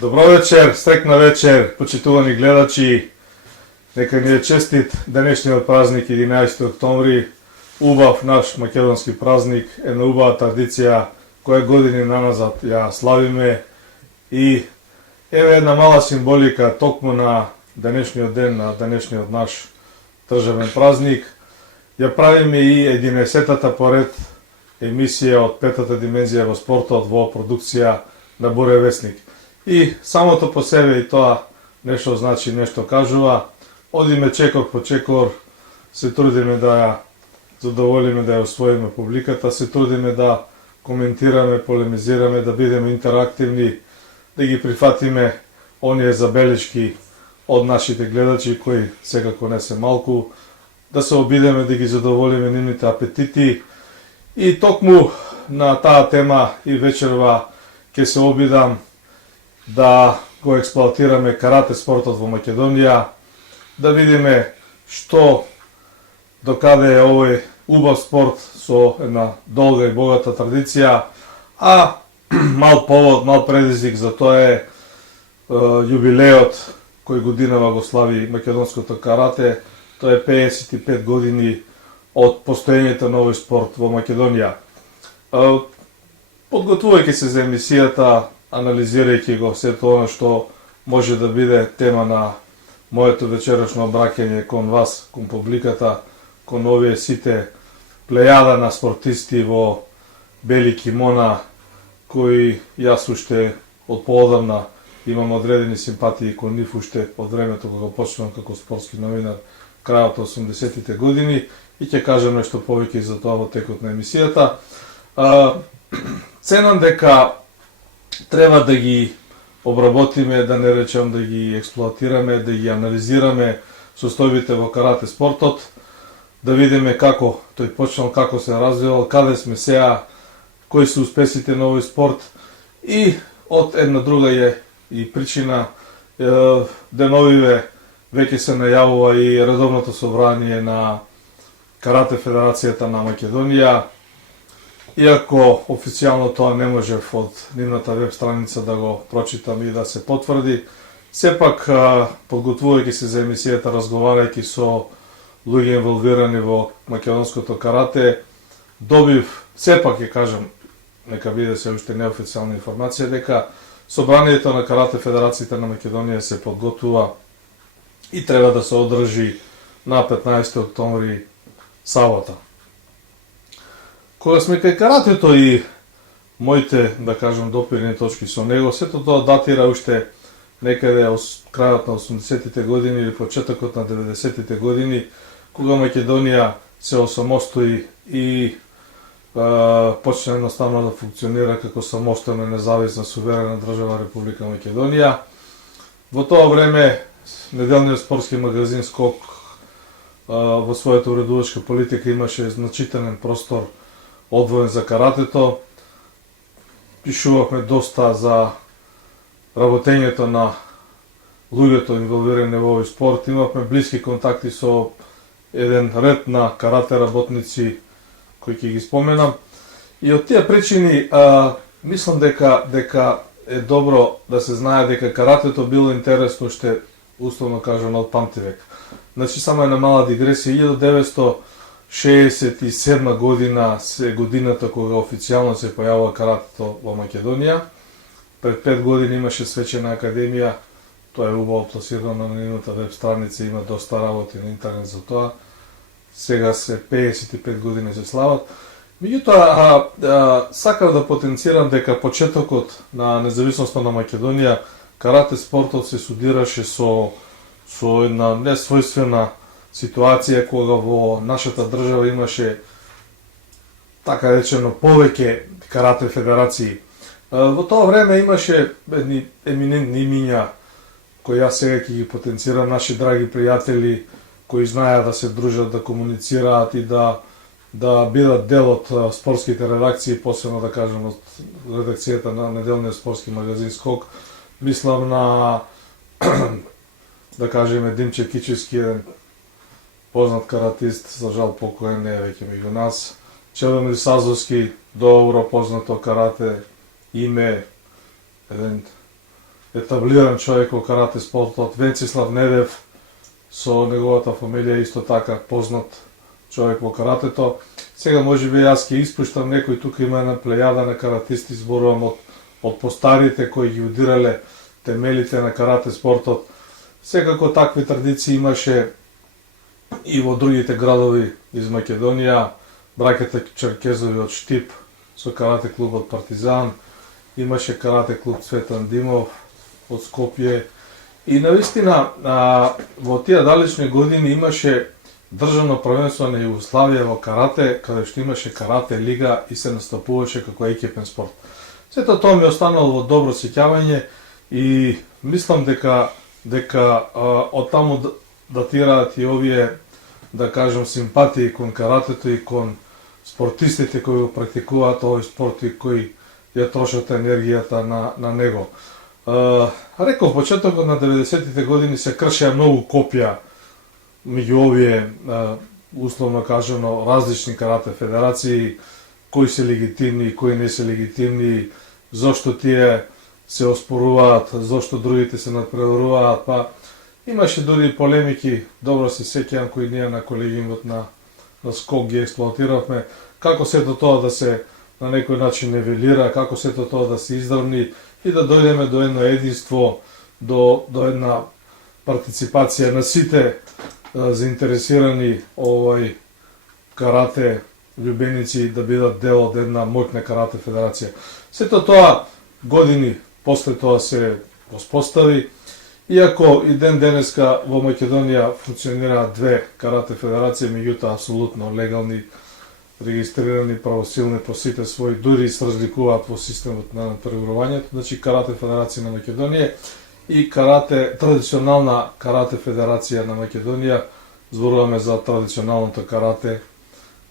Добро вечер, стрекна вечер, почитувани гледачи. Нека ни е честит денешниот празник 11 октомври. Убав наш македонски празник, една убава традиција која години наназад ја славиме и еве една мала символика токму на денешниот ден, на денешниот наш државен празник. Ја правиме и 11-та поред емисија од петата димензија во спортот во продукција на Буре Весник. И самото по себе и тоа нешто значи, нешто кажува. Одиме чекор по чекор, се трудиме да ја задоволиме, да ја освоиме публиката, се трудиме да коментираме, полемизираме, да бидеме интерактивни, да ги прифатиме оние забелешки од нашите гледачи, кои секако не се малку, да се обидеме да ги задоволиме нивните апетити. И токму на таа тема и вечерва ќе се обидам да го експлоатираме карате спортот во Македонија, да видиме што, докаде е овој убав спорт со една долга и богата традиција, а мал повод, мал предизвик за тоа е јубилеот кој годинава го слави македонското карате. Тоа е 55 години од постоењето на овој спорт во Македонија. Подготвувајќи се за емисијата, анализирајќи го сето оно што може да биде тема на моето вечерашно обраќање кон вас, кон публиката, кон овие сите плејада на спортисти во бели кимона, кои јас уште од поодамна имам одредени симпатии кон нив уште од времето кога почнувам како спортски новинар крајот 80-тите години, и ќе кажам нешто повеќе за тоа во текот на емисијата. Ценам дека треба да ги обработиме, да не речем да ги експлоатираме, да ги анализираме состојбите во карате спортот, да видиме како тој почнал, како се развивал, каде сме сега, кои се успесите на овој спорт, и од една друга е и причина деновиве веќе се најавува и редовното собрание на Карате Федерацијата на Македонија. Иако официјално тоа не можев од нивната веб страница да го прочитам и да се потврди, сепак подготвувајќи се за емисијата, разговарајќи со луѓе инволвирани во македонското карате, добив, сепак ќе кажам, нека биде се уште неофицијална информација, дека собранието на Карате Федерацијата на Македонија се подготвува и треба да се одржи на 15 октомври сабота. Кога сме кај каратето и моите, да кажам, допирни точки со него, сето тоа датира уште некаде крајот на 80-тите години или почетокот на 90-тите години, кога Македонија се осамостои и почна едноставно да функционира како самостојна, независна, суверена држава Република Македонија. Во тоа време неделниот спортски магазин Скок во својата уредувачка политика имаше значителен простор одвоен за каратето. Пишувавме доста за работењето на луѓето инволвирани во овој спорт. Имавме блиски контакти со еден ред на карате работници кои ќе ги споменам. И од тие причини мислам дека е добро да се знае дека каратето било интересно уште, условно кажано, од памтивек. Значи, само една мала дигресија, 1967 година се годината кога официјално се појавува каратето во Македонија. Пред 5 години имаше свечена академија, тоа е убаво пласирано на нивната веб страница, има доста работи на интернет за тоа. Сега се 55 години се слават. Меѓутоа, сакав да потенцирам дека почетокот на независноста на Македонија, карате спортот се судираше со една несвојствена ситуација кога во нашата држава имаше, така речено, повеќе карате федерации. Во тоа време имаше едни еминентни имиња кои јас сега ќе ги потенцирам, наши драги пријатели кои знаеа да се дружат, да комуницираат и да бидат дел од спортските редакции, посебно да кажем од редакцијата на неделниот спортски магазин Скок. Мислам на да кажеме Димче Кичевски, еден познат каратист, за жал покоен, не е веќе меѓу нас. Челомир Сазовски, добро познато карате име, еден етаблиран човек во карате спортот, Венцислав Недев, со неговата фамилија исто така познат човек во каратето. Сега може би јас ќе испуштам некој, тука има една плејада на каратисти, зборувам од постарите кои ги удирале темелите на карате спортот. Секако такви традиции имаше и во другите градови из Македонија, браќата Черкезови од Штип со карате клубот Партизан, имаше карате клуб Цветан Димов од Скопје и навистина во тие далечни години имаше државно првенство на Југославија во карате, каде што имаше карате лига и се настапуваше како екипен спорт. Сето тоа ми останало во добро сеќавање и мислам дека од таму датираат и овие, да кажам, симпатии кон каратето и кон спортистите кои го практикуваат овој спорт и кои ја трошат енергијата на него. Реков, почетокот на 90-тите години се кршеа многу копија меѓу овие, условно кажано, различни карате федерации, кои се легитимни и кои не се легитимни, зошто тие се оспоруваат, зошто другите се надпреваруваат, па имаше дури полемики, добро се сеќавам, кои ние на колегиумот на Скок ги експлоатиравме, како сето тоа да се на некој начин нивелира, како сето тоа да се издрвни и да дојдеме до едно единство, до една партиципација на сите заинтересирани карате љубеници да бидат дел од една моќна карате федерација. Сето тоа години после тоа се воспостави, иако и ден денеска во Македонија функционираат две карате федерации, меѓутоа апсолутно легални, регистрирани, правосилни по сите своји, дури се разликуваат во системот на надпреварувањето, значи карате федерација на Македонија и традиционална карате федерација на Македонија. Зборуваме за традиционалното карате,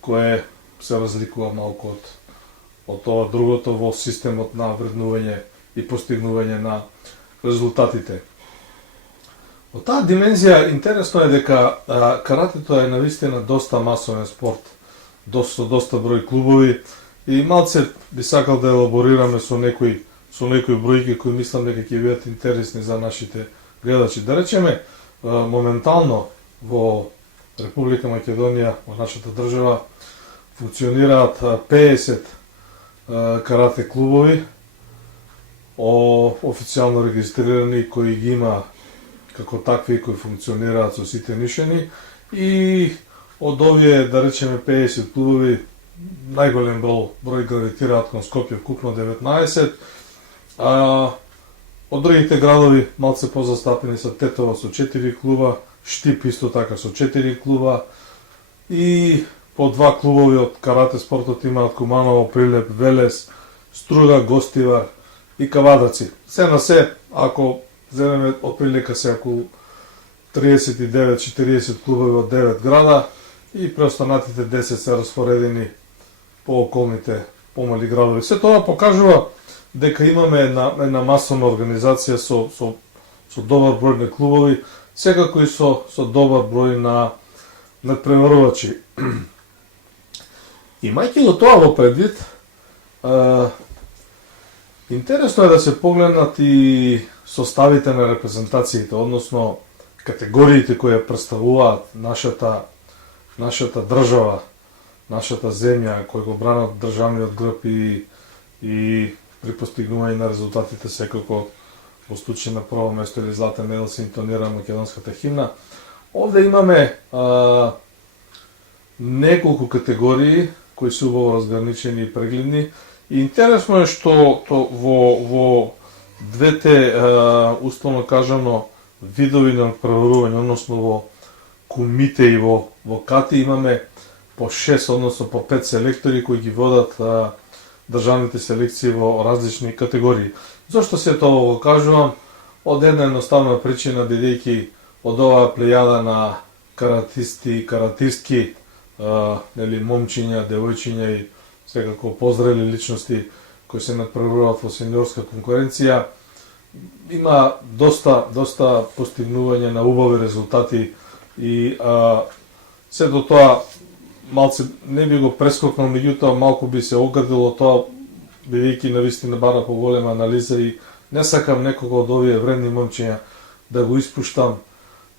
кое се разликува малку од тоа другото во системот на вреднување и постигнување на резултатите. Од таа димензија интересно е дека каратето е навистина доста масовен спорт, со доста број клубови и малце би сакал да елаборираме со некои бројки кои мислам дека ќе бидат интересни за нашите гледачи. Да речеме, моментално во Република Македонија, во нашата држава, функционираат 50 карате клубови, официјално регистрирани, кои ги има како такви, кои функционираат со сите нишани, и од овие, да речеме, 50 клубови, најголем број гравитираат кон Скопје, вкупно 19, од другите градови малце позастапени се Тетово со 4 клуба, Штип исто така со 4 клуба и по 2 клубови од карате спортот имаат Куманово, Прилеп, Велес, Струда, Гостивар и Кавадарци. Се на се, ако земеме отприлика се околу 39-40 клубови од 9 града и преостанатите 10 се распоредени по околните помали градови. Се тоа покажува дека имаме една масовна организација со добар број на клубови, секако и со добар број на надпреварувачи. Имајќи го тоа во предвид, интересно е да се погледнат и составите на репрезентациите, односно категориите кои ја представуваат нашата држава, нашата земја, кои го бранат државниот грб и при постигнување на резултатите секако во случај на прво место или златен медал се интонира македонската химна. Овде имаме неколку категории кои се убаво разграничени и прегледни. И интересно е што во двете, условно кажано, видови на надпреварување, односно во кумите и во кати имаме по 6, односно по 5 селектори кои ги водат државните селекции во различни категории. Зошто се тоа го кажувам? Од една едноставна причина, бидејќи од оваа плејада на каратисти и каратистки, момчиња, девојчиња и секако позрели личности кои се надпреваруваат во сениорска конкуренција, има доста постигнување на убави резултати и сето тоа малце не би го прескокнал, меѓутоа малку би се оградило тоа, бидејќи навистина бара поголема анализа и Не сакам некого од овие вредни момчиња да го испуштам,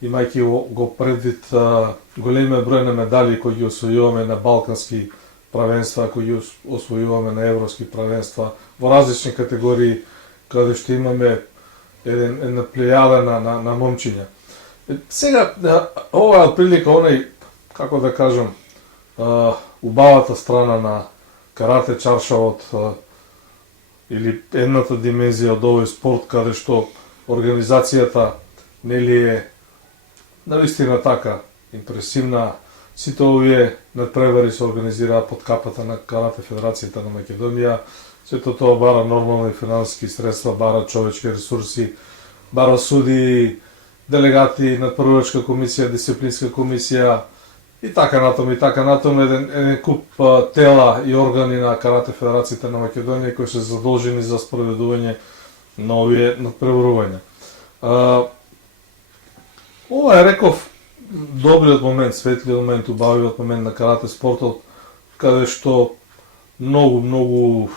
имајќи го предвид големиот број на медали кои ги освојуваме на балкански правенства, кои ги освојуваме на европски правенства во различни категории, каде што имаме една плејада на момчиња. Сега, ова е прилика онај, како да кажам, убавата страна на карате чаршавот, или едната димензија од овој спорт, каде што организацијата нели е навистина така импресивна. Сите овие надпревари се организираат под капата на Карате Федерацијата на Македонија. Сето тоа бара нормални финансиски средства, бара човечки ресурси, бара суди, делегати, надпреварачка комисија, дисциплинска комисија и така натаму еден куп тела и органи на Карате Федерацијата на Македонија кои се задолжени за спроведување на овие надпреварувања. Ова е, реков, добриот момент, светлиот момент, убавиот момент на карате спортот, каде што многу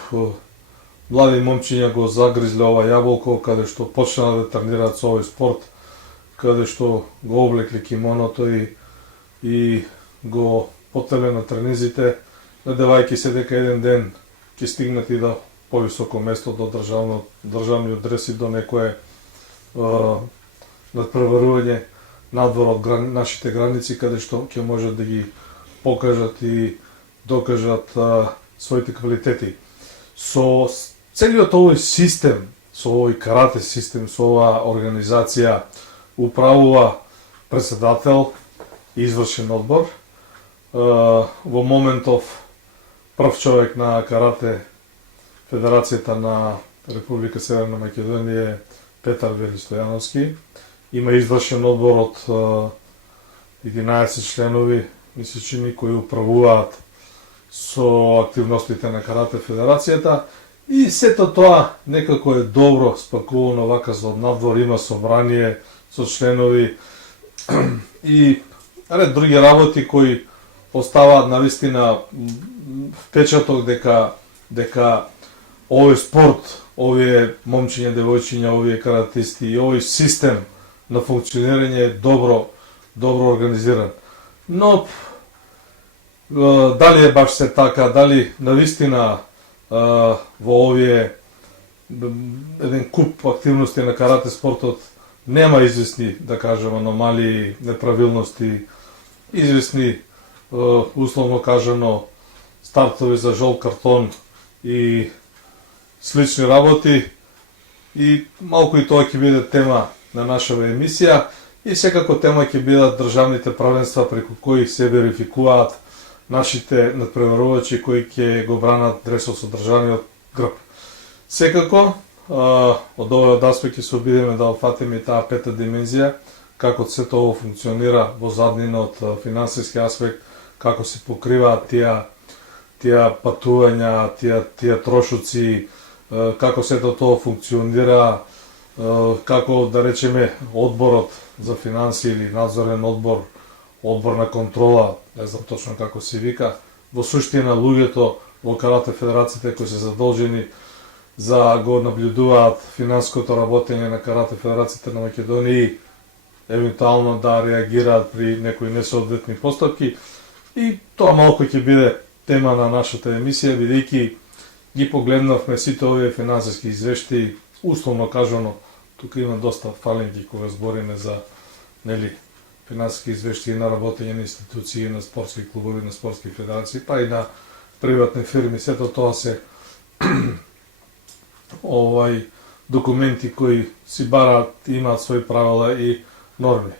млади момчиња го загризле ова јаболко, каде што почнаа да тренираат со овој спорт, каде што го облекле кимоното и го потеле на тренизите, надевајќи се дека еден ден ќе стигнат и до повисоко место, до државниот дрес и до некое надпреварување надвор од нашите граници, каде што ќе можат да ги покажат и докажат своите квалитети. Со целиот овој систем, со овој карате систем, со оваа организација управува председател и извршен одбор. Во моментов прв човек на Карате Федерацијата на Република Северна Македонија е Петар Вели Стојановски. Има извршен одбор од 11 членови, мислечини, кои управуваат со активностите на Карате Федерацијата, и сето тоа некако е добро спакувано вака за надвор, има собрание со членови и ред други работи кои оставаат навистина впечаток дека овој спорт, овие момчиња, девојчиња, овие каратисти и овој систем на функционирање е добро организиран. Но дали е баш се така, дали навистина во овие еден куп активности на карате спортот нема известни, да кажем, аномалии, неправилности, известни, условно кажано, стартови за жол картон и слични работи, и малку и тоа ќе биде тема на нашава емисија, и секако тема ќе бидат државните правенства преку кои се верификуваат нашите надпреварувачи кои ќе го бранат дресот со државниот грб. Секако, од овој аспект ќе се обидеме да опфатиме и таа пета димензија, како сето ово функционира во заднина од финансиски аспект, како се покриваат тие патувања, тие трошоци, како сето тоа функционира, како, да речеме, одборот за финанси или надзорен одбор, одбор на контрола, не знам точно како се вика, во суштина луѓето во Карате Федерацијата кои се задолжени за го наблюдуваат финансското работење на Карате Федерацијата на Македонија и евентуално да реагираат при некои несоодветни постапки. И тоа малку ќе биде тема на нашата емисија, бидејќи ги погледнавме сите овие финансиски извештаи, условно кажано, тука има доста фалинги кога збориме за финансиски извештаи на работење на институции, на спортски клубови, на спортски федерации, па и на приватни фирми. Сето тоа се документи кои си бараат, имаат своји правила и норми.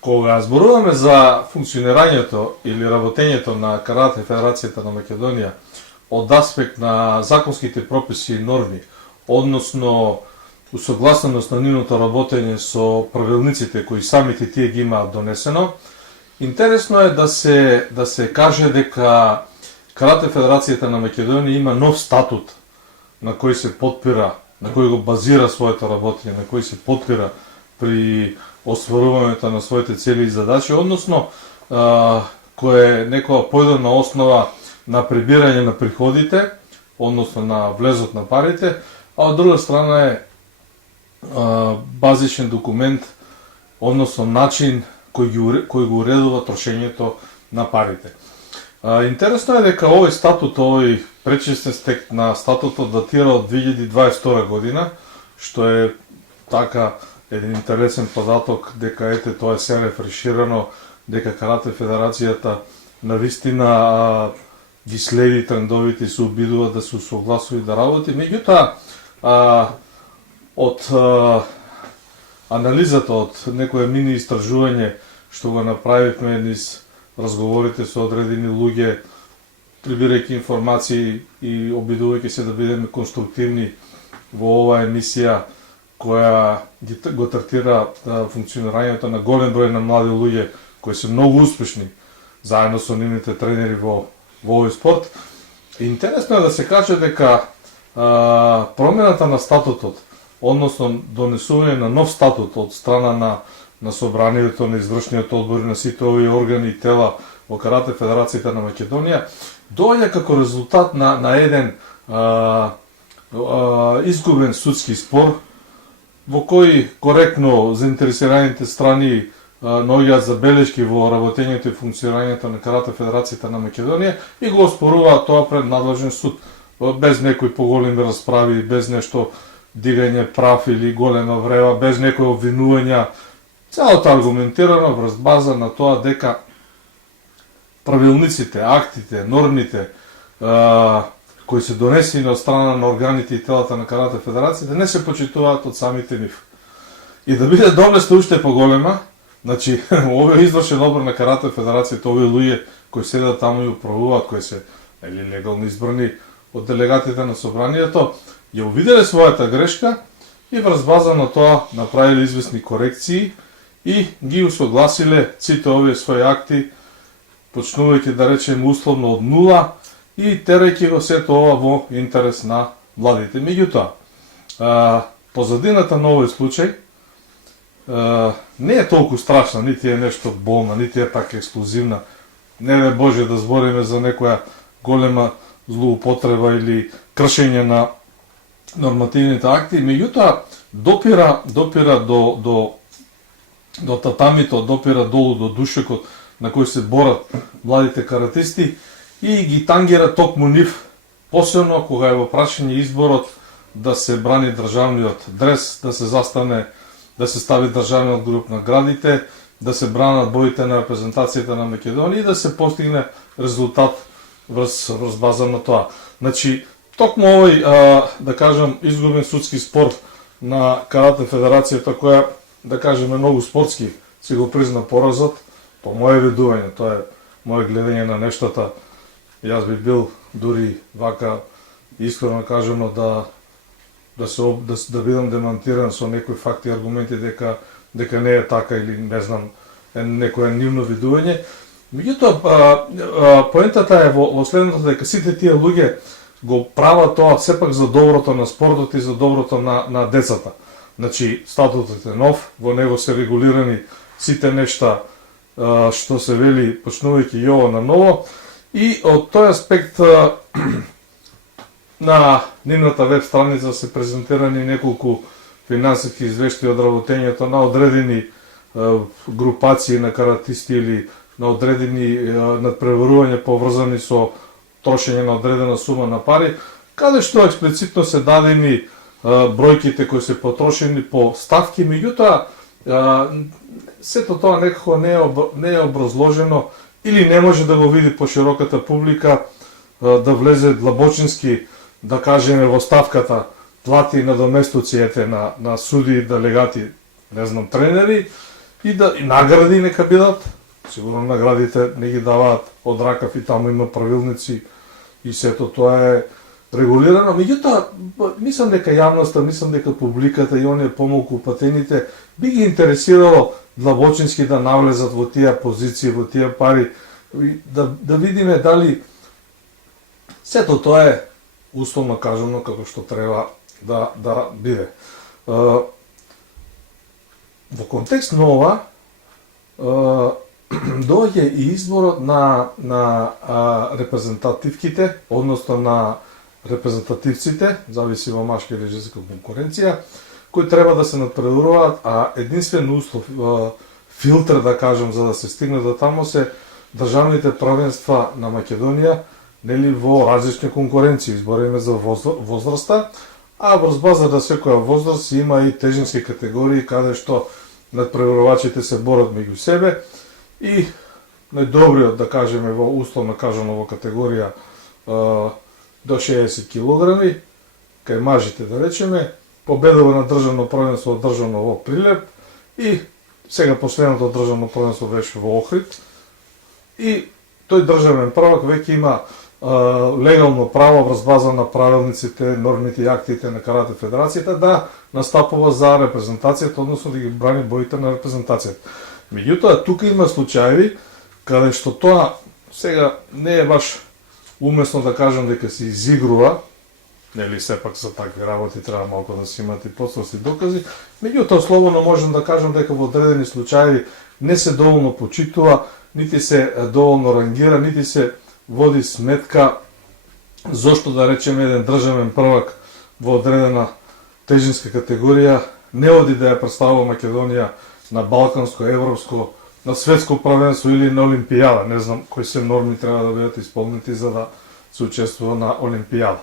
Кога зборуваме за функционирањето или работењето на Карате Федерацијата на Македонија од аспект на законските прописи и норми, односно усогласеност на нивното работење со правилниците кои самите тие ги имаат донесено, интересно е да се каже дека Карате Федерацијата на Македонија има нов статут на кој се потпира, на кој го базира своето работење, на кој се потпира при остварувањето на своите цели и задачи, односно кој е некоја појдена основа на прибирање на приходите, односно на влезот на парите, а од друга страна е базичен документ, односно начин кој го уредува трошењето на парите. Интересно е дека овој статут, овој пречистен текст на статутот датира од 2022 година, што е така еден интересен податок дека ете тоа се рефреширано, дека Карате Федерацијата навистина ги следи трендовите и се обидува да се усогласува и да работи. Меѓутоа, од анализата, од некое мини истражување што го направивме низ разговорите со одредени луѓе, прибирајќи информации и обидувајќи се да бидеме конструктивни во оваа емисија која го третира функционирањето на голем број на млади луѓе кои се многу успешни заедно со нивните тренери во овој спорт. Интересно е да се каже дека промената на статутот, односно донесување на нов статут од страна на собранието, на извршниот одбор, на сите овие органи и тела во Карате Федерацијата на Македонија, доаѓа како резултат на еден изгубен судски спор, во кој коректно заинтересираните страни наоѓаат забелешки во работењето и функционирањето на Карате Федерацијата на Македонија и го оспоруваат тоа пред надлежен суд, без некои поголеми расправи, без нешто дигање прав или голема врева, без некои обвинувања. Целото аргументирано врз база на тоа дека правилниците, актите, нормите кои се донесени од страна на органите и телата на Карате Федерацијата не се почитуваат од самите нив. И да биде доблеста уште поголема, значи, овој извршен одбор на Карате Федерацијата, овие луѓе кои седат таму и управуваат, кои се легално избрани од делегатите на собранието, ја увиделе својата грешка и врз база на тоа направиле известни корекции и ги усогласиле сите овие своји акти, почнувајќи да речем условно од нула и терајќи го сето ова во интерес на владите. Меѓутоа, позадината на овој случај не е толку страшна, нити е нешто болно, нити е така експлозивна. Не е Боже да збориме за некоја голема злоупотреба или кршење на нормативните акти, меѓутоа допира до татамито, допира долу до душекот на кој се борат младите каратисти и ги тангира токму нив, посебно кога е во прашање изборот да се брани државниот дрес, да се застане, да се стави државниот груп на градите, да се бранат боите на репрезентацијата на Македонија и да се постигне резултат врз база на тоа. Значи, токму овој, да кажем, изгубен судски спор на Карате Федерацијата, која, да кажеме, многу спортски си го призна поразот, по моје видување, тоа е моје гледање на нештата. Јас би бил дури вака искрено кажано да бидам демонтиран со некои факти и аргументи дека не е така или не знам, е некое нивно видување. Меѓутоа, поентата е во следното, дека сите тие луѓе го прават тоа сепак за доброто на спортот и за доброто на децата. Значи, статутот е нов, во него се регулирани сите нешта што се вели почнувајќи и ово на ново, и од тој аспект на нивната веб страница се презентирани неколку финансиски извештаи од работењето на одредени групации на каратисти или на одредени надпреварувања поврзани со трошење на одредена сума на пари, каде што експлицитно се дадени бројките кои се потрошени по ставки, меѓутоа сето тоа некако не е образложено или не може да го види пошироката публика, да влезе длабочински, да кажеме, во ставката плати на доместуцијете на суди, делегати, не знам, тренери и награди нека бидат. Сигурно наградите не ги даваат од ракав и таму има правилници и сето тоа е регулирано. Меѓутоа, мислам дека јавноста, мислам дека публиката и оние помалку упатените би ги интересирало длабочински да навлезат во тие позиции, во тие пари, да видиме дали сето тоа е условно кажано како што треба да биде. Во контекст на ова, доаѓа и изборот на репрезентативките, односно на репрезентативците, зависи во машка или женска конкуренција, кои треба да се надпреваруваат, а единствен услов, филтр да кажем за да се стигне до тамо се државните правенства на Македонија, нели во различни конкуренции, збориме за возраста, а врз база да секоја возраст има и тежински категории каде што надпреварувачите се борат меѓу себе и најдобриот, да кажеме, во условно кажано во категорија до 60 килограми, кај мажите да речеме, победува на државно првенство одржано во Прилеп и сега последното државно првенство беше во Охрид и тој државен правак веќе има легално право врз база на правилниците, нормите и актите на Карате Федерацијата да настапува за репрезентацијата, односно да ги брани боите на репрезентацијата. Меѓутоа, тука има случаи каде што тоа сега не е баш умесно да кажам дека се изигрува, нели сепак за такви работи треба малку да се имат и потврди докази, меѓутоа слободно можам да кажам дека во одредени случаи не се доволно почитува, нити се доволно рангира, нити се води сметка зошто да речеме еден државен првак во одредена тежинска категорија не оди да ја представува Македонија на балканско, европско, на светско првенство или на олимпијада. Не знам кои се норми треба да бидат исполнети за да се учествува на олимпијада.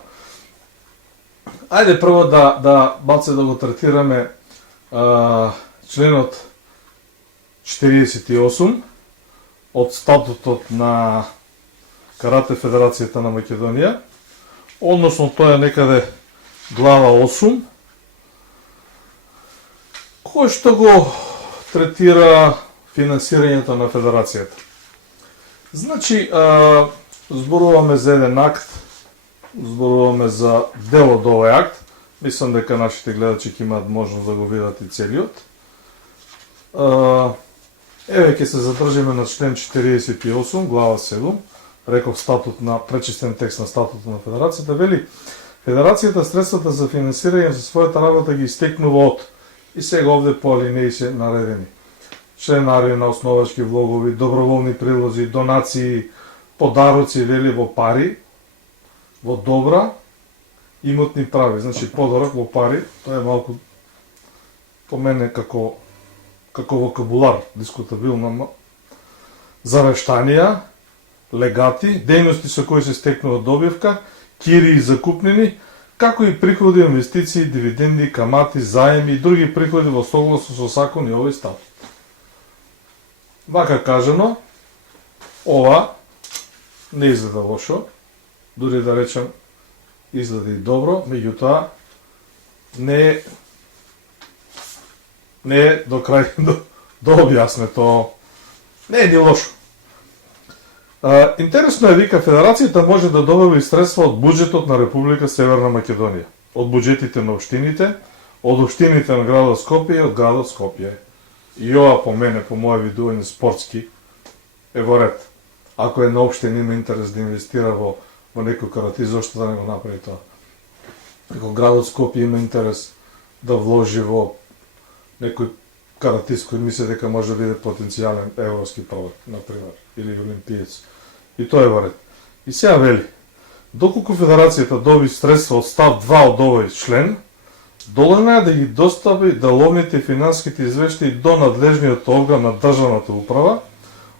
Ајде прво да баце да го третираме членот 48 од статутот на Карате Федерацијата на Македонија, односно тоа е некаде глава 8, кој што го третира финансирањето на Федерацијата. Значи, зборуваме за еден акт, зборуваме за дел од овој акт, мислам дека нашите гледачи ќе имаат можност да го видат и целиот. Еве ќе се задржиме на член 48, глава 7, реков статут на пречистен текст на статутот на Федерацијата, вели Федерацијата средствата за финансирање за својата работа ги истекнува од, и сега овде по алинеи се наредени, членари на основачки влогови, доброволни прилози, донации, подароци, вели во пари, во добра, имотни прави, значи подарок во пари, тоа е малку по мене како вокабулар дискутабилно, завештанија, легати, дејности со кои се стекнува добивка, кири и закупнини, како и приходи, инвестиции, дивиденди, камати, заеми и други приходи во согласно со закон и овој статут. Вака кажано, ова не изгледа лошо, дури да речем изгледа и добро, меѓутоа не е до крај до објаснето, не е ни лошо. Интересно е, вика, Федерацијата може да добави средства од буџетот на Република Северна Македонија, од буџетите на општините, од општините на градот Скопје и од градот Скопје. И ова по мене, по моје видување спортски, е во ред. Ако е на општин има интерес да инвестира во некој карати, зошто да не го направи тоа? Ако градот Скопје има интерес да вложи во некој каратист кој мисли дека може да биде потенцијален европски prvак, например, или олимпиец. И тоа е во ред. И сега вели, доколку Федерацијата доби средства од став 2 од овој член, должна е да ги достави деловните и финансиските извештаи до надлежниот орган на државната управа,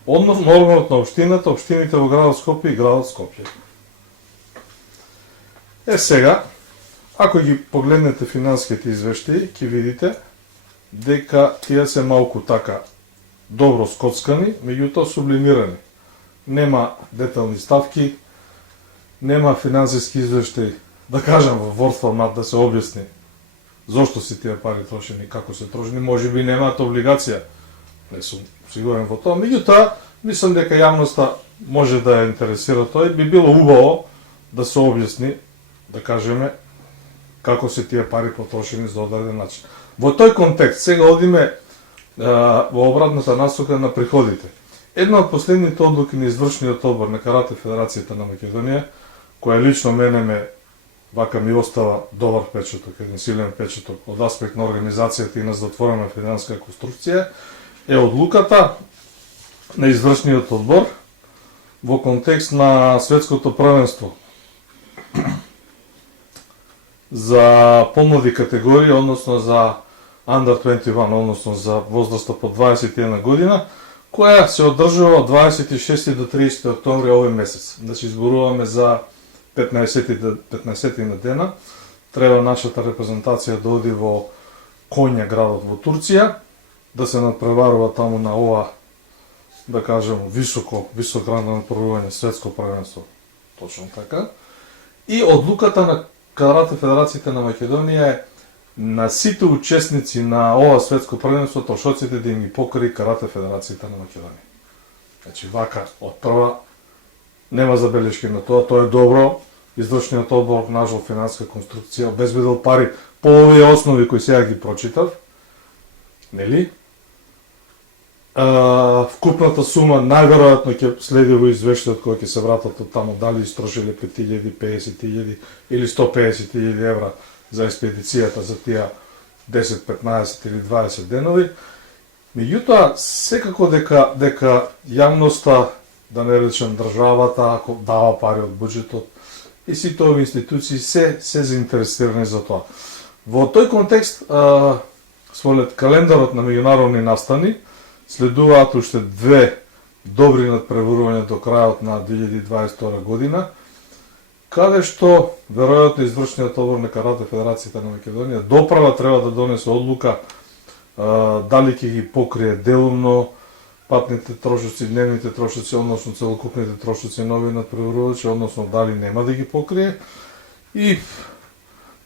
односно органот на општината, општините во градот Скопје и градот Скопје. Сега, ако ги погледнете финансиските извештаи, ќе видите дека тие се малку така добро скоцкани, меѓутоа сублимирани. Нема детални ставки, нема финансиски извештаи, да кажам во Word формат да се објасни зошто се тие пари трошени, како се трошени, може би немаат облигација. Не сум сигурен во тоа, меѓутоа мислам дека јавноста може да ја интересира тоа и би било убаво да се објасни, да кажеме, како се тие пари потрошени за одреден начин. Во тој контекст, сега одиме во обратната насока на приходите. Една од последните одлуки на извршниот одбор на Карате Федерацијата на Македонија, која лично мене вака ми остава добар печаток, еден силен печаток од аспект на организацијата и на затворена финансиска конструкција, е одлуката на извршниот одбор во контекст на светското првенство за помлади категории, односно за Under 21, односно за возраста по 21 година, која се одржува од 26 до 30 октомври овој месец. Значи зборуваме за 15 на дена. Треба нашата репрезентација да оди во Конја, градот во Турција, да се надпреварува таму на ова, да кажем, висок рано надпреварување, светско првенство. Точно така. И одлуката на Карате Федерацијата на Македонија е на сите учесници на ова светско првенство, трошоците да им ги покри Карате Федерацијата на Македонија. Значи, вака, од прва, нема забелешки на тоа, тоа е добро. Извршниот одбор нажал финансска конструкција, обезбедил пари по овие основи кои сега ги прочитав, нели? Вкупната сума најверојатно ќе следи во извештајот кој ќе се вратат од таму, дали истрошиле 5.000, 50.000 или 150.000 евра за експедицијата за тие 10, 15 или 20 денови. Меѓутоа, секако дека јавноста, да не речем државата, ако дава пари од буџетот, и сите овие институции се заинтересирани за тоа. Во тој контекст, според календарот на меѓународни настани, следуваат уште две добри надпреварувања до крајот на 2022 година, каде што веројатно извршниот одбор на Карате Федерацијата на Македонија доправа треба да донесе одлука дали ќе ги покрие делумно патните трошоци, дневните трошоци, односно целокупните трошоци на овие надпреварувачи, односно дали нема да ги покрие. И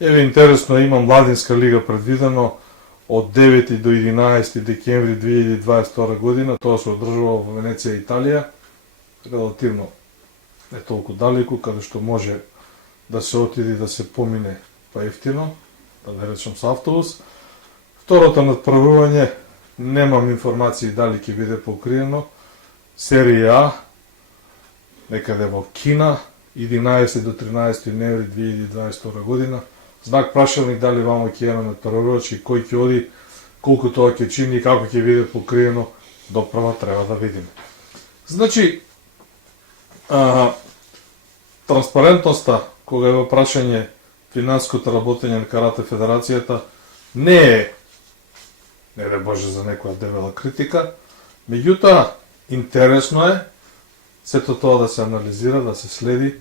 еве интересно, има младинска лига предвидено од 9 до 11 декември 2022 година, тоа се одржува во Венеција, Италија, релативно не толку далеку, каде што може да се отиде да се помине поевтино, да не речем со автобус. Второто надпреварување, немам информации дали ќе биде покриено, серија А, некаде во Кина, 11 до 13 ноември 2022 година. Знак прашалник дали вамо ќе имаме надпреварувачи, кој ќе оди, колку тоа ќе чини и како ќе биде покриено, доправа треба да видиме. Значи, транспарентноста, кога е во прашање финансиското работење на Карате Федерацијата, не е, не дај Боже за некоја дебела критика, меѓутоа, интересно е сето тоа да се анализира, да се следи,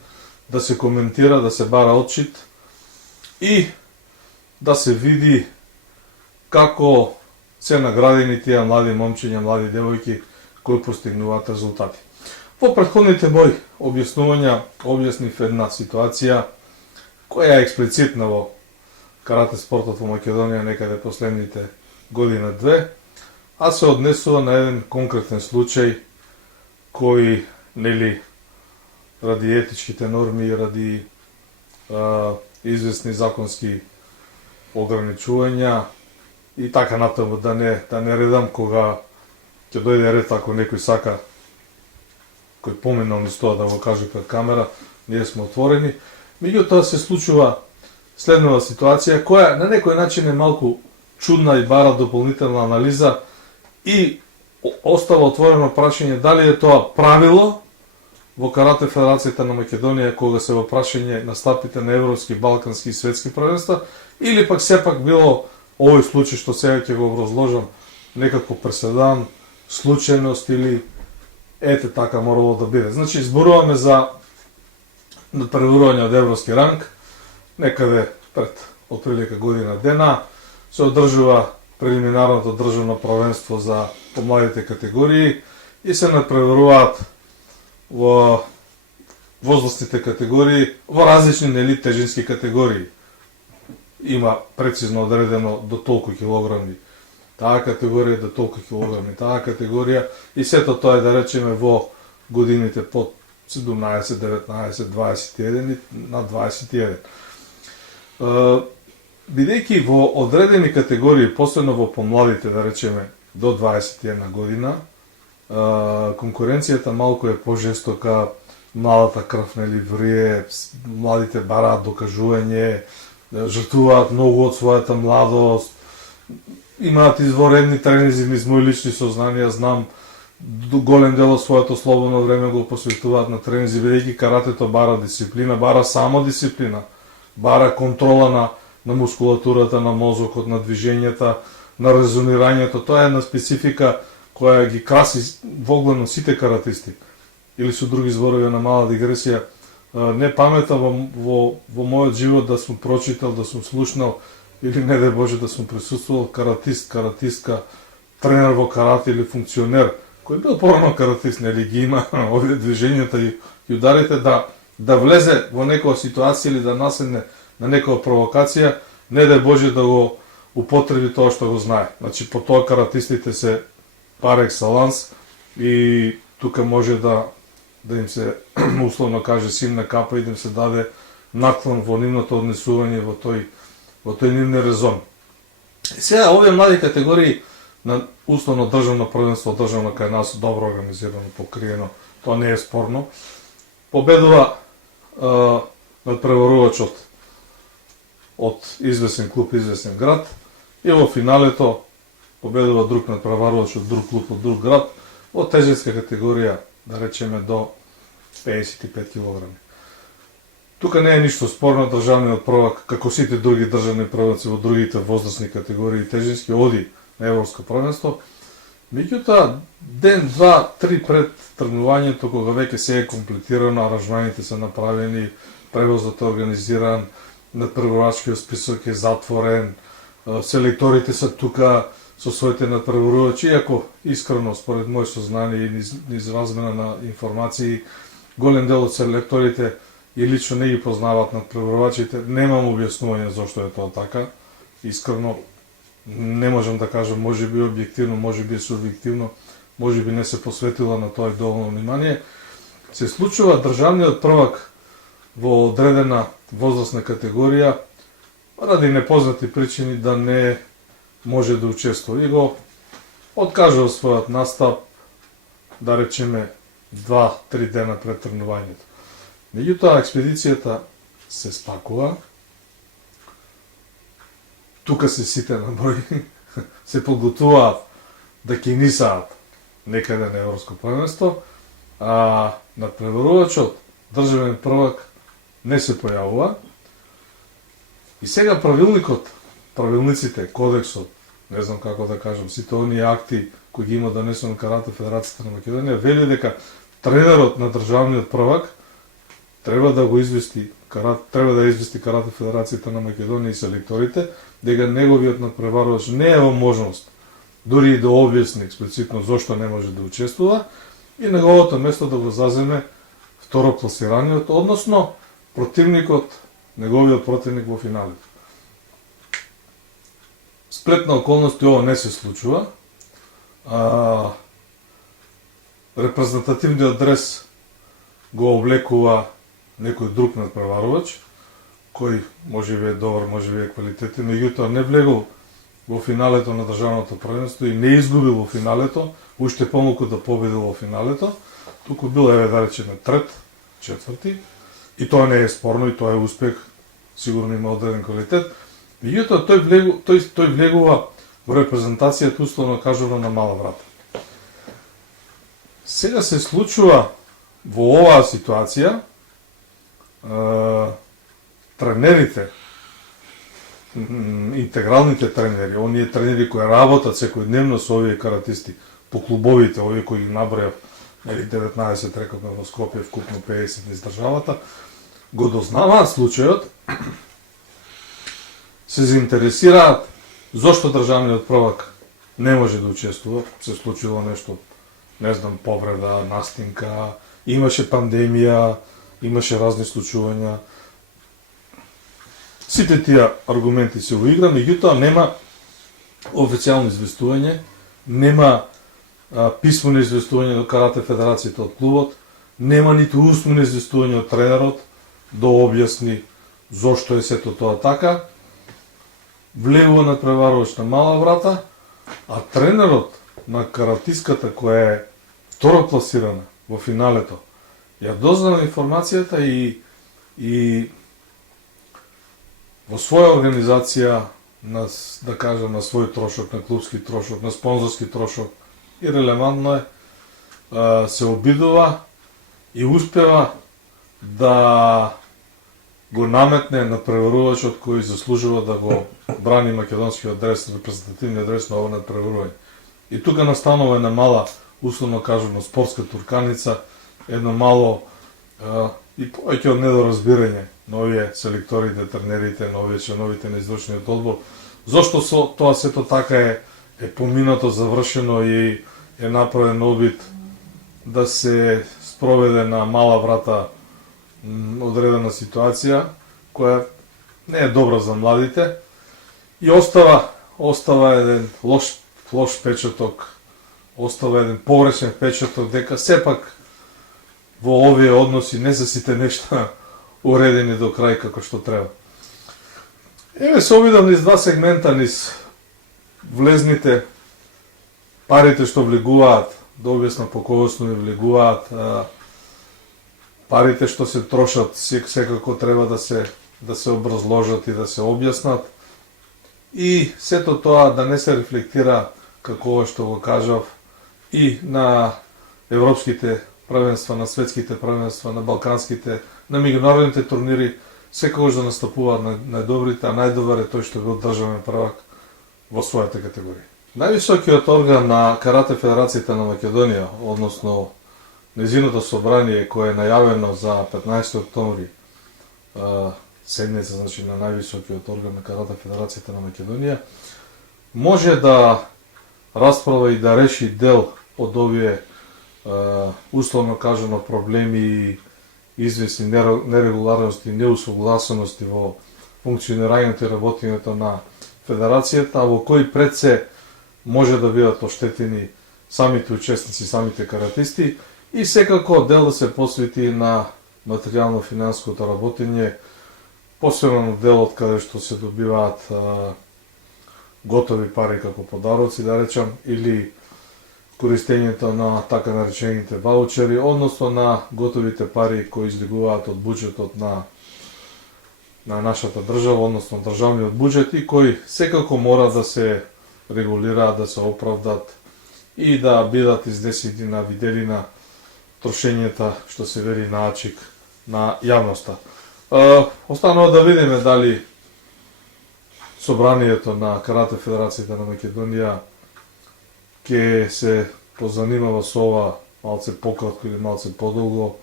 да се коментира, да се бара отчит и да се види како се наградени тие млади момчиња, млади девојки кои постигнуваат резултати. Во претходните мои објаснувања објаснив една ситуација која е експлицитна во карате спортот во Македонија некаде последните година-две, а се однесува на еден конкретен случај кој, нели, ради етичките норми, ради известни законски ограничувања и така натаму, да не редам кога ќе дојде ред ако некој сака, кој поминал низ тоа да го каже пред камера, ние сме отворени. Меѓутоа се случува следнава ситуација која на некој начин е малку чудна и бара дополнителна анализа и остава отворено прашање дали е тоа правило во Карате Федерацијата на Македонија кога се во прашање на стапите на европски, балкански и светски првенства, или пак сепак било овој случај што сега ќе го разложам некако преседан, случајност или ете така морало да биде. Значи зборуваме за надпреварување од европски ранг, некаде пред отприлика година дена се одржува прелиминарното државно првенство за помладите категории и се надпреваруваат во возрастните категории, во различни нели тежински категории. Има прецизно одредено до толку килограми таа категорија, до толку килограми таа категорија и сето тоа е да речеме во годините под 17, 19, 21 и на 21. Бидејќи во одредени категории, посебно во помладите, да речеме, до 21 година, конкуренцијата малку е пожестока, младата крв нели врие, младите бараат докажување, жртвуваат многу од својата младост, имаат изворедни тренинзи низ мои лични сознанија, знам, голем дел од своето слободно време го посветуваат на тренинзи, бидејќи каратето бара дисциплина, бара само дисциплина, бара контрола на мускулатурата, на мозокот, на движењата, на резонирањето. Тоа е една специфика која ги краси вогледно сите каратисти. Или со други зборови на мала дигресија, не паметам во мојот живот да сум прочитал, да сум слушнал или не дај Боже да сум присуствувал каратист, каратистка, тренер во карате или функционер кој бил порано каратист, нели ги има овие движењата и ударите да влезе во некоја ситуација или да наседне на некоја провокација, не дај Боже да го употреби тоа што го знае. Значи по тоа каратистите се пар екселанс и тука може да им се условно каже симна капа и да им се даде наклон во нивното однесување во тој нивни резон. И сега овие млади категории на условно државно првенство, државно кај нас добро организирано, покриено, тоа не е спорно. Победува надпреварувачот од известен клуб, известен град и во финалето победува друг надпреварувач од друг клуб, од друг град во тежеска категорија, да речеме до 55 кг. Тука не е ништо спорно, државниот првак, како сите други државни прваци во другите возрастни категории тежески, оди на европско првенство. Меѓутоа, ден, два, три пред тргнувањето, кога веќе се е комплетирано, аранжманите се направени, превозот е организиран, надпреварувачкиот список е затворен, селекторите се тука со своите надпреварувачи, иако искрено, според мој сознание и низ размена на информации, голем дел од селекторите и лично не ги познаваат надпреварувачите. Немам објаснување зошто е тоа така. Искрено, не можам да кажам, може би објективно, може би субјективно, може би не се посветила на тоа доволно внимание. Се случува државниот првак во одредена возрастна категорија ради непознати причини да не може да учествува и го откажува својот настап, да речеме 2-3 дена пред тргнувањето. Меѓутоа експедицијата се спакува. Тука се сите на број, се подготвуваат да ќе нисаат некаде на европско првенство, а надпреварувачот, државен првак, не се појавува. И сега правилниците, кодексот, не знам како да кажам, сите оние акти кои ги има донесено Карате Федерацијата на Македонија, вели дека тренерот на државниот првак треба да извести Карате Федерацијата на Македонија и селекторите, дека неговиот надпреварувач не е во можност дури и да објасни експлицитно зошто не може да учествува и неговото место да го заземе второпласираниот, односно неговиот противник во финалите. Сплет на околности ова не се случува. Репрезентативниот дрес го облекува некој друг надпреварувач, кој може би е добар, може би е квалитетен, меѓутоа не влегол во финалето на државното првенство и не изгубил во финалето, уште помалку да победил во финалето, туку бил, да речеме, трет, четврти, и тоа не е спорно, и тоа е успех, сигурно има одреден квалитет. Меѓутоа тој влегува во репрезентацијата, условно кажано, на мала врата. Сега се случува во оваа ситуација, тренерите, интегралните тренери, оние тренери кои работат секојдневно со овие каратисти по клубовите, овие кои ги набројав, 19 рековме во Скопје, вкупно 50 низ државата, го дознаваат случајот, се заинтересираат зошто државниот првак не може да учествува, се случило нешто, не знам, повреда, настинка, имаше пандемија, имаше разни случувања. Сите тие аргументи се уигра, меѓутоа нема официјално известување, нема писмено известување до Карате Федерацијата од клубот, нема ниту усмено известување од тренерот да објасни зошто е сето тоа така. Влегува надпреварувач на мала врата, а тренерот на каратиската која е второпласирана во финалето ја дознала информацијата и во своја организација, на свој трошок, на клубски трошок, на спонзорски трошок, и релевантно е, се обидува и успева да го наметне на преварувачот кој заслужува да го брани македонскиот дрес, репрезентативниот дрес на овој надпреварување. И тука настанува една мала, условно кажано, спортска турканица, едно мало и повеќе од недоразбирање на овие селекторите, тренерите, на овие членовите на извршниот одбор. Зошто тоа сето така е поминато, завршено и е направен обид да се спроведе на мала врата одредена ситуација која не е добра за младите и остава еден лош печаток, остава еден погрешен печаток дека сепак во овие односи не се сите нешта уредени до крај како што треба. Еве се обидам низ два сегмента, низ влезните, парите што влегуваат, да објаснам по кој основи влегуваат, парите што се трошат секако треба да се образложат и да се објаснат. И сето тоа да не се рефлектира, како што го кажав, и на европските првенства, на светските првенства, на балканските, на меѓународните турнири, секогаш да настапуваат најдобрите, а најдобар е тој што бил државен првак во својата категорија. Највисокиот орган на Карате Федерацијата на Македонија, односно нејзиното собрание кое е најавено за 15 октомври, седница, значи на највисокиот орган на Карате Федерацијата на Македонија, може да расправа и да реши дел од овие условно кажано проблеми и известни нерегуларности и неусогласености во функционирањето и работењето на Федерацијата, во кој пред се може да бидат оштетени самите учесници, самите каратисти и секако дел да се посвети на материјално-финансското работење, посебно делот каде што се добиваат готови пари како подароци, да речам, или користењето на така наречените ваучери, односно на готовите пари кои излегуваат од буџетот на нашата држава, односно државниот буџет и кои секако мора да се регулираат, да се оправдат и да бидат изнесени на виделина трошењата што се вери на ачик на јавноста. Останува да видиме дали собранието на Карате Федерацијата на Македонија ќе се позанимава со ова малце пократко или малце подолго,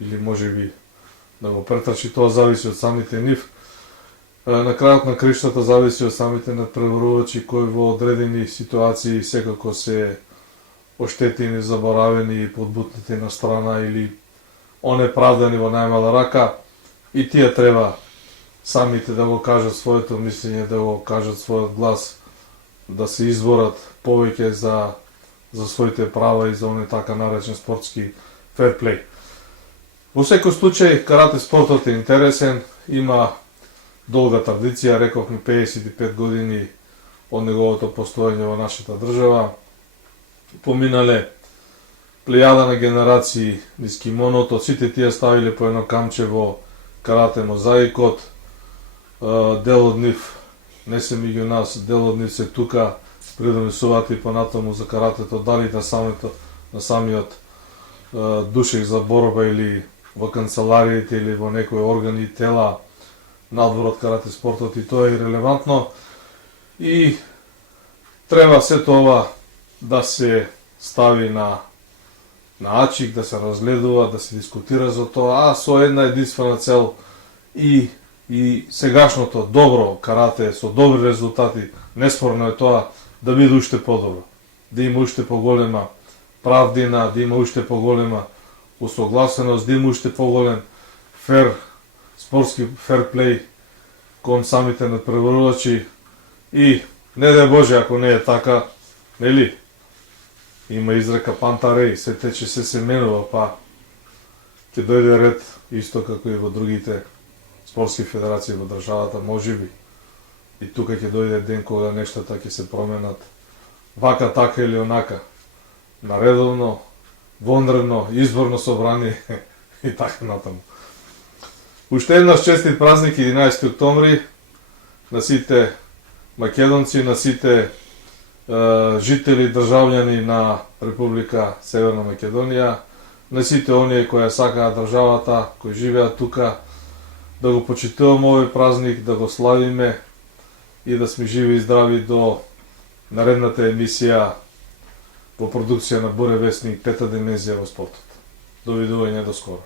или можеби да го претрачи, тоа зависи од самите нив. На крајот на криштата зависи од самите надпреварувачи кои во одредени ситуации секако се оштетени, заборавени и подбутнати на страна или онеправдани во најмала рака, и тие треба самите да го кажат своето мислење, да го кажат својот глас, да се изборат повеќе за своите права и за оне така наречен спортски ферплей. Во секој случај, карате спортот е интересен, има долга традиција, рековме 55 години од неговото постоење во нашата држава. Поминале плејада на генерации низ кимоното, сите тие ставиле по едно камче во карате мозаикот. Дел од нив не се меѓу нас, дел од нив се тука, предонесуваат и понатаму за каратето, дали на самиот душек за борба или во канцелариите или во некои органи и тела надвор од карате спортот, и тоа е релевантно. И треба сето ова да се стави на ачик, да се разгледува, да се дискутира за тоа, со една единствена цел и сегашното добро карате со добри резултати, неспорно е тоа, да биде уште подобро, да има уште поголема правдина, да има уште поголема усогласеност, да има уште поголем спортски ферплей кон самите надпреварувачи и не дај Боже ако не е така, нели? Има изрека пантареј, се тече се семенува, па ќе дојде ред исто како и во другите спортски федерации во државата, можеби. И тука ќе дојде ден кога нештата ќе се променат вака, така или онака. Наредовно, вонредно, изборно собрание и така натаму. Уште еднаш честит празник 11 октомври на сите македонци, на сите жители, државјани на Република Северна Македонија, на сите оние кои сакаат државата, кои живеат тука, да го почитуваме овој празник, да го славиме и да сме живи и здрави до наредната емисија во продукција на Боре Весник, Пета димензија во спортот. Довидување, до скоро.